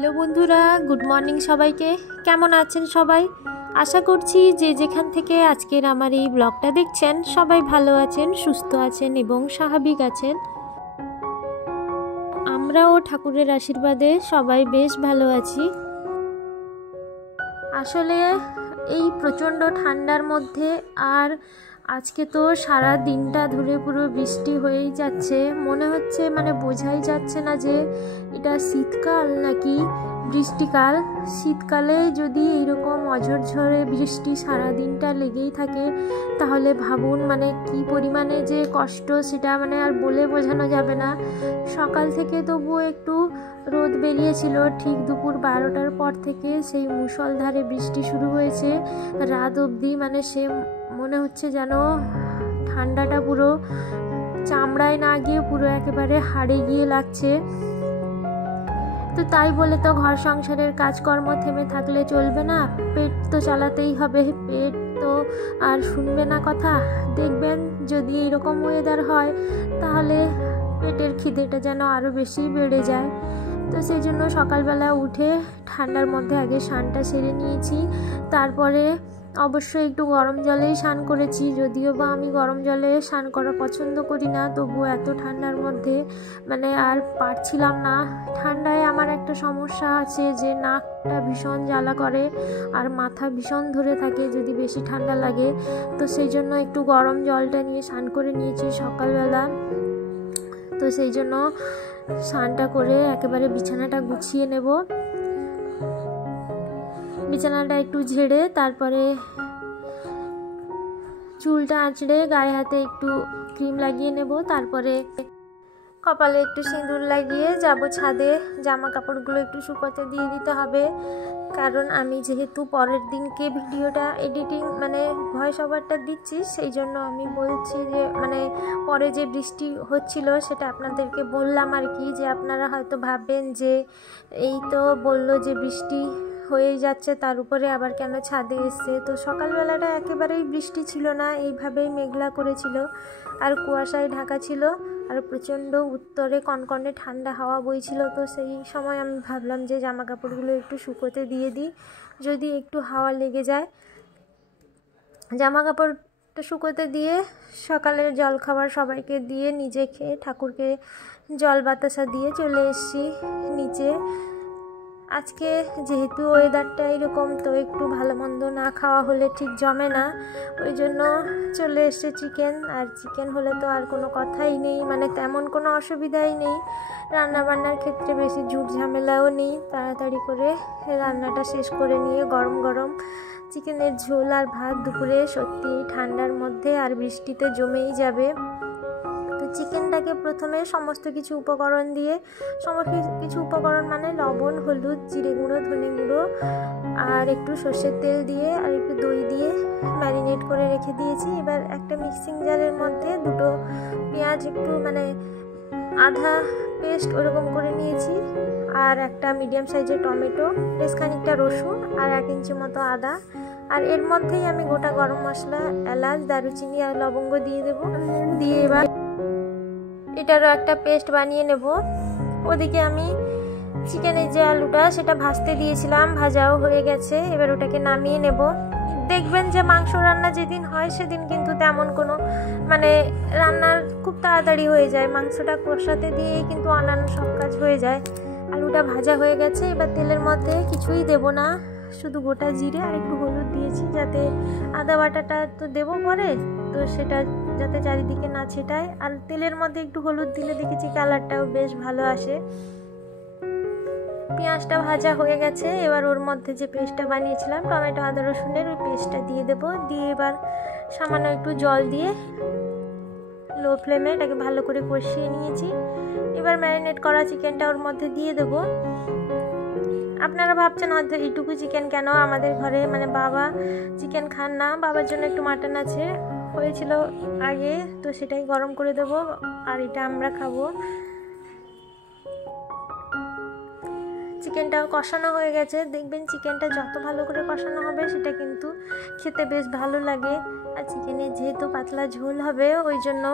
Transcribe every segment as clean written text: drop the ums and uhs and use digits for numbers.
Hello বন্ধুরা, good morning সবাইকে। কেমন আছেন সবাই? আশা করছি যে যেখান থেকে আজকের আমার এই ব্লগটা দেখছেন সবাই ভালো আছেন, সুস্থ আছেন এবং স্বাভাবিক আছেন। আমরাও ঠাকুরের আশীর্বাদে সবাই বেশ ভালো আছি। আসলে এই প্রচণ্ড ঠান্ডার মধ্যে আর আজকে তো সারা দিনটা ধরে পুরো বৃষ্টি হয়েই যাচ্ছে। মনে হচ্ছে বোঝাই যাচ্ছে না যে এটা শীতকাল নাকি বৃষ্টিকাল। শীতকালে যদি এইরকম অঝরঝরে বৃষ্টি সারা দিনটা লেগেই থাকে তাহলে ভাবুন কি পরিমাণে যে কষ্ট, সেটা আর বলে বোঝানো যাবে না। সকাল থেকে তবুও একটু রোদ বেরিয়েছিল, ঠিক দুপুর 12টার পর থেকে সেই মুষলধারে বৃষ্টি শুরু হয়েছে রাত অবধি। সে মনে হচ্ছে যেন ঠান্ডাটা পুরো চামড়ায় না গিয়ে পুরো একেবারে হাড়ে গিয়ে লাগছে। তো তাই বলে তো ঘর সংসারের কাজকর্ম থেমে থাকলে চলবে না, পেট তো চালাতেই হবে। পেট তো আর শুনবে না কথা। দেখবেন যদি এরকম ওয়েদার হয় তাহলে পেটের খিদেটা যেন আরও বেশি বেড়ে যায়। তো সেই জন্য সকালবেলা উঠে ঠান্ডার মধ্যে আগে স্নানটা সেরে নিয়েছি। তারপরে অবশ্যই একটু গরম জলেই স্নান করেছি। যদিও বা আমি গরম জলে স্নান করা পছন্দ করি না, তবুও এত ঠান্ডার মধ্যে আর পারছিলাম না। ঠান্ডায় আমার একটা সমস্যা আছে যে নাকটা ভীষণ জ্বালা করে আর মাথা ভীষণ ধরে থাকে যদি বেশি ঠান্ডা লাগে। তো সেই জন্য একটু গরম জলটা নিয়ে স্নান করে নিয়েছি সকালবেলা। তো সেই জন্য স্নানটা করে একেবারে বিছানাটা গুছিয়ে নেব। বিছানাটা একটু ঝেড়ে তারপরে চুলটা আঁচড়ে গায়ে হাতে একটু ক্রিম লাগিয়ে নেব। তারপরে কপালে একটু সিঁদুর লাগিয়ে যাব ছাদে। জামা কাপড়গুলো একটু শুকোতে দিয়ে দিতে হবে, কারণ আমি যেহেতু পরের দিনকে ভিডিওটা এডিটিং ভয়েস ওভারটা দিচ্ছি, সেই জন্য আমি বলছি যে পরে যে বৃষ্টি হচ্ছিল সেটা আপনাদেরকে বললাম আর কি। যে আপনারা হয়তো ভাববেন যে এই তো বললো যে বৃষ্টি হয়ে যাচ্ছে, তার উপরে আবার কেন ছাদে এসছে। তো সকালবেলাটা একেবারেই বৃষ্টি ছিল না, এইভাবেই মেঘলা করেছিল আর কুয়াশায় ঢাকা ছিল আর প্রচণ্ড উত্তরে কনকনে ঠান্ডা হাওয়া বইছিল। তো সেই সময় আমি ভাবলাম যে জামা কাপড়গুলো একটু শুকোতে দিয়ে দিই, যদি একটু হাওয়া লেগে যায়। জামা কাপড়টা শুকোতে দিয়ে সকালের জল খাবার সবাইকে দিয়ে নিজে খেয়ে ঠাকুরকে জল বাতাসা দিয়ে চলে এসেছি নিচে। আজকে যেহেতু ওয়েদারটা এরকম, তো একটু ভালো মন্দ না খাওয়া হলে ঠিক জমে না। ওই জন্য চলে এসছে চিকেন। আর চিকেন হলে তো আর কোনো কথাই নেই, তেমন কোনো অসুবিধাই নেই। রান্নাবান্নার ক্ষেত্রে বেশি ঝুট ঝামেলাও নেই। তাড়াতাড়ি করে রান্নাটা শেষ করে নিয়ে গরম গরম চিকেনের ঝোল আর ভাত দুপুরে সত্যি ঠান্ডার মধ্যে আর বৃষ্টিতে জমেই যাবে। তো চিকেনটাকে প্রথমে সমস্ত কিছু উপকরণ দিয়ে, লবণ, হলুদ, জিরে গুঁড়ো, ধনে গুঁড়ো আর একটু সর্ষের তেল দিয়ে আর একটু দই দিয়ে ম্যারিনেট করে রেখে দিয়েছি। এবার একটা মিক্সিং জারের মধ্যে দুটো পেঁয়াজ একটু আধা পেস্ট ওরকম করে নিয়েছি, আর একটা মিডিয়াম সাইজের টমেটো, বেশ খানিকটা রসুন আর 1 ইঞ্চি মতো আদা। আর এর মধ্যেই আমি গোটা গরম মশলা, এলাচ, দারুচিনি আর লবঙ্গ দিয়ে দেবো। দিয়ে এবার এটারও একটা পেস্ট বানিয়ে নেব। ওদিকে আমি চিকেনের যে আলুটা সেটা ভাজতে দিয়েছিলাম, ভাজাও হয়ে গেছে। এবার ওটাকে নামিয়ে নেব। দেখবেন যে মাংস রান্না যেদিন হয় সেদিন কিন্তু তেমন কোনো রান্নার খুব তাড়াতাড়ি হয়ে যায়। মাংসটা কষাতে দিয়েই কিন্তু অন্যান্য সব কাজ হয়ে যায়। আলুটা ভাজা হয়ে গেছে। এবার তেলের মধ্যে কিছুই দেব না, শুধু গোটা জিরে আর একটু হলুদ দিয়েছি, যাতে আদা বাটাটা তো দেবো পরে, তো সেটা যাতে চারিদিকে না ছেটায়। আর তেলের মধ্যে একটু হলুদ দিলে দেখেছি কালারটাও বেশ ভালো আসে। পেঁয়াজটা ভাজা হয়ে গেছে। এবার ওর মধ্যে যে পেস্টটা বানিয়েছিলাম টমেটো, আদা, রসুনের, ওই পেস্টটা দিয়ে দেবো। দিয়ে এবার সামান্য একটু জল দিয়ে লো ফ্লেমে এটাকে ভালো করে কষিয়ে নিয়েছি। এবার ম্যারিনেট করা চিকেনটা ওর মধ্যে দিয়ে দেবো। আপনারা ভাবছেন হয়তো এইটুকু চিকেন কেন, আমাদের ঘরে বাবা চিকেন খান না, বাবার জন্য একটু মাটন আছে, হয়েছিল আগে, তো সেটাই গরম করে দেবো আর এটা আমরা খাবো। চিকেনটাও কষানো হয়ে গেছে। দেখবেন চিকেনটা যত ভালো করে কষানো হবে সেটা কিন্তু খেতে বেশ ভালো লাগে। আর চিকেনের যেহেতু পাতলা ঝোল হবে, ওই জন্য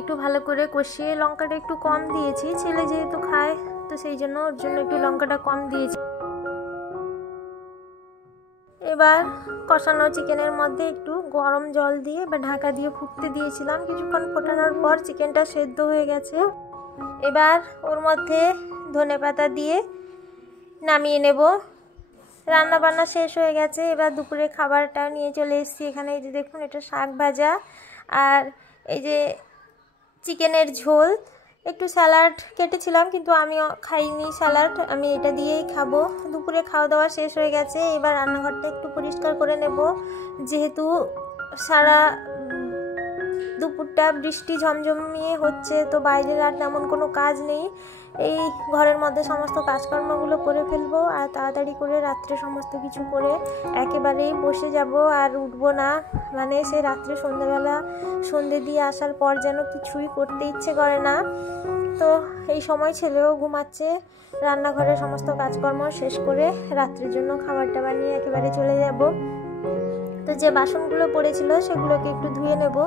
একটু ভালো করে কষিয়ে, লঙ্কাটা একটু কম দিয়েছি, ছেলে যেহেতু খায় তো সেই জন্য ওর জন্য একটু লঙ্কাটা কম দিয়েছি। এবার কষানো চিকেনের মধ্যে একটু গরম জল দিয়ে বা ঢাকা দিয়ে ফুটতে দিয়েছিলাম। কিছুক্ষণ ফোটানোর পর চিকেনটা সেদ্ধ হয়ে গেছে। এবার ওর মধ্যে ধনেপাতা দিয়ে নামিয়ে নেব। রান্না বান্না শেষ হয়ে গেছে। এবার দুপুরে খাবারটা নিয়ে চলে এসেছি এখানে। এই যে দেখুন, এটা শাক ভাজা আর এই যে চিকেনের ঝোল, একটু স্যালাড কেটেছিলাম কিন্তু আমিও খাইনি স্যালাড, আমি এটা দিয়েই খাবো। দুপুরে খাওয়া দাওয়া শেষ হয়ে গেছে। এবার রান্নাঘরটা একটু পরিষ্কার করে নেব, যেহেতু সারা দুপুরটা বৃষ্টি ঝমঝমিয়ে হচ্ছে, তো বাইরের আর তেমন কোনো কাজ নেই। এই ঘরের মধ্যে সমস্ত কাজকর্মগুলো করে ফেলবো আর তাড়াতাড়ি করে রাত্রে সমস্ত কিছু করে একেবারেই বসে যাব আর উঠবো না। মানে সে রাত্রে সন্ধ্যেবেলা সন্ধ্যে দিয়ে আসার পর যেন কিছুই করতে ইচ্ছে করে না। তো এই সময় ছেলেও ঘুমাচ্ছে। রান্নাঘরের সমস্ত কাজকর্ম শেষ করে রাত্রের জন্য খাবারটা বানিয়ে একেবারে চলে যাব। তো যে বাসনগুলো পড়েছিল সেগুলোকে একটু ধুয়ে নেব।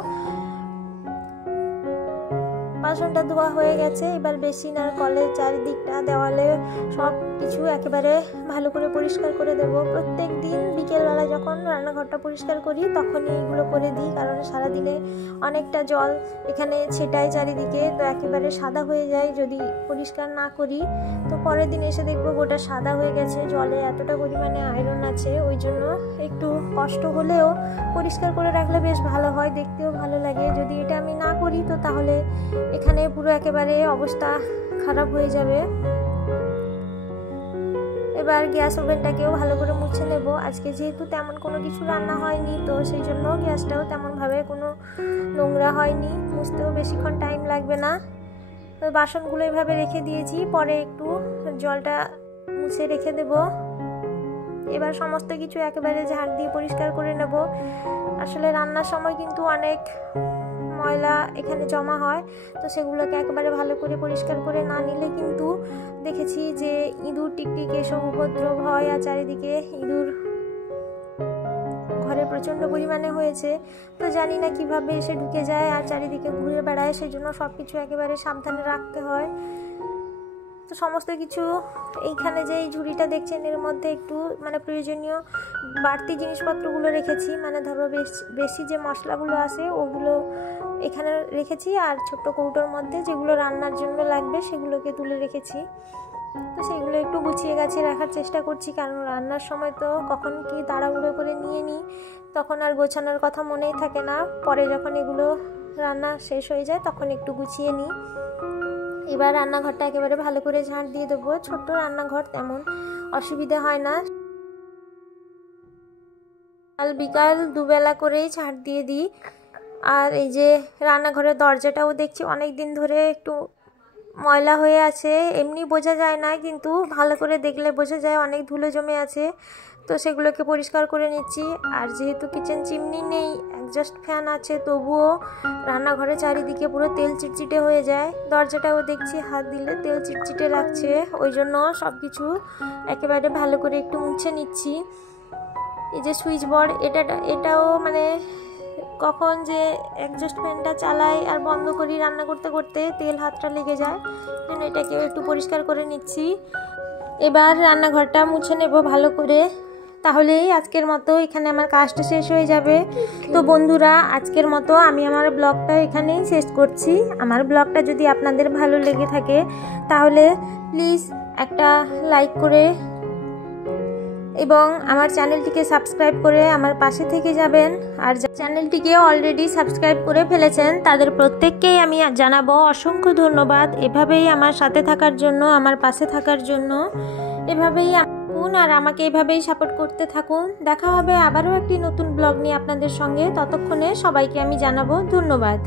বাসনটা ধোয়া হয়ে গেছে। এবার বেসিন আর কলের চারিদিকটা, দেওয়ালে সব কিছু একেবারে ভালো করে পরিষ্কার করে দেব। প্রত্যেক দিন বিকেলবেলা যখন রান্নাঘরটা পরিষ্কার করি তখনই এইগুলো করে দিই, কারণ সারাদিনে অনেকটা জল এখানে ছেটায় চারিদিকে, তো একেবারে সাদা হয়ে যায় যদি পরিষ্কার না করি। তো পরের দিন এসে দেখবো গোটা সাদা হয়ে গেছে। জলে এতটা পরিমাণে আয়রন আছে, ওই জন্য একটু কষ্ট হলেও পরিষ্কার করে রাখলে বেশ ভালো হয়, দেখতেও ভালো লাগে। যদি এটা আমি না করি তো তাহলে এখানে পুরো একেবারে অবস্থা খারাপ হয়ে যাবে। এবার গ্যাস ওভেনটাকেও ভালো করে মুছে নেব। আজকে যেহেতু তেমন কোনো কিছু রান্না হয়নি, তো সেই জন্য গ্যাসটাও তেমনভাবে কোনো নোংরা হয়নি, মুছতেও বেশিক্ষণ টাইম লাগবে না। তো বাসনগুলো এভাবে রেখে দিয়েছি, পরে একটু জলটা মুছে রেখে দেব। এবার সমস্ত কিছু একেবারে ঝাড় দিয়ে পরিষ্কার করে নেব। আসলে রান্নার সময় কিন্তু অনেক ময়লা এখানে জমা হয়, তো সেগুলোকে একেবারে ভালো করে পরিষ্কার করে না নিলে কিন্তু দেখেছি যে ইঁদুর টিকটিক এসব উপদ্রব হয়, আর চারিদিকে ইঁদুর ঘরে প্রচণ্ড পরিমাণে হয়েছে। তো জানি না কিভাবে এসে ঢুকে যায় আর চারিদিকে ঘুরে বেড়ায়, সেই জন্য সব কিছু একেবারে সাবধানে রাখতে হয়। তো সমস্ত কিছু এইখানে যে এই ঝুড়িটা দেখছেন এর মধ্যে একটু মানে প্রয়োজনীয় বাড়তি জিনিসপত্রগুলো রেখেছি, মানে ধরো বেশি যে মশলাগুলো আছে ওগুলো এখানে রেখেছি, আর ছোট্ট কৌটোর মধ্যে যেগুলো রান্নার জন্য লাগবে সেগুলোকে তুলে রেখেছি। তো সেগুলো একটু গুছিয়ে গাছিয়ে রাখার চেষ্টা করছি, কারণ রান্নার সময় তো কখন কি তাড়াহুড়ো করে নিয়ে নিই, তখন আর গোছানোর কথা মনেই থাকে না। পরে যখন এগুলো রান্না শেষ হয়ে যায় তখন একটু গুছিয়ে নিই। এবার রান্নাঘরটা একেবারে ভালো করে ঝাড় দিয়ে দেবো। ছোট্ট রান্নাঘর, তেমন অসুবিধা হয় না। কাল বিকাল দুবেলা করেই ঝাড় দিয়ে দিই। আর এই যে রান্নাঘরের দরজাটাও দেখছি অনেক দিন ধরে একটু ময়লা হয়ে আছে, এমনি বোঝা যায় না, কিন্তু ভালো করে দেখলে বোঝা যায় অনেক ধুলো জমে আছে। তো সেগুলোকে পরিষ্কার করে নিচ্ছি। আর যেহেতু কিচেন চিমনি নেই, অ্যাডজাস্ট ফ্যান আছে, তবুও রান্নাঘরে চারিদিকে পুরো তেল চিটচিটে হয়ে যায়। দরজাটাও দেখছি হাত দিলে তেল চিটচিটে লাগছে, ওই জন্য সব কিছু একেবারে ভালো করে একটু মুছে নিচ্ছি। এই যে সুইচ বোর্ড, এটাও মানে কখন যে অ্যাডজাস্ট ফ্যানটা চালাই আর বন্ধ করি রান্না করতে করতে তেল হাতটা লেগে যায়, জন্য এটাকেও একটু পরিষ্কার করে নিচ্ছি। এবার রান্নাঘরটা মুছে নেব ভালো করে, তাহলেই আজকের মতো এখানে আমার কাজটা শেষ হয়ে যাবে। তো বন্ধুরা, আজকের মতো আমি আমার ব্লগটা এখানেই শেষ করছি। আমার ব্লগটা যদি আপনাদের ভালো লেগে থাকে তাহলে প্লিজ একটা লাইক করে এবং আমার চ্যানেলটিকে সাবস্ক্রাইব করে আমার পাশে থেকে যাবেন। আর চ্যানেলটিকে অলরেডি সাবস্ক্রাইব করে ফেলেছেন তাদের প্রত্যেককেই আমি জানাবো অসংখ্য ধন্যবাদ, এভাবেই আমার সাথে থাকার জন্য, আমার পাশে থাকার জন্য। এভাবেই থাকুন আর আমাকে এভাবেই সাপোর্ট করতে থাকুন। দেখা হবে আবারও একটি নতুন ব্লগ নিয়ে আপনাদের সঙ্গে। ততক্ষণে সবাইকে আমি জানাবো ধন্যবাদ।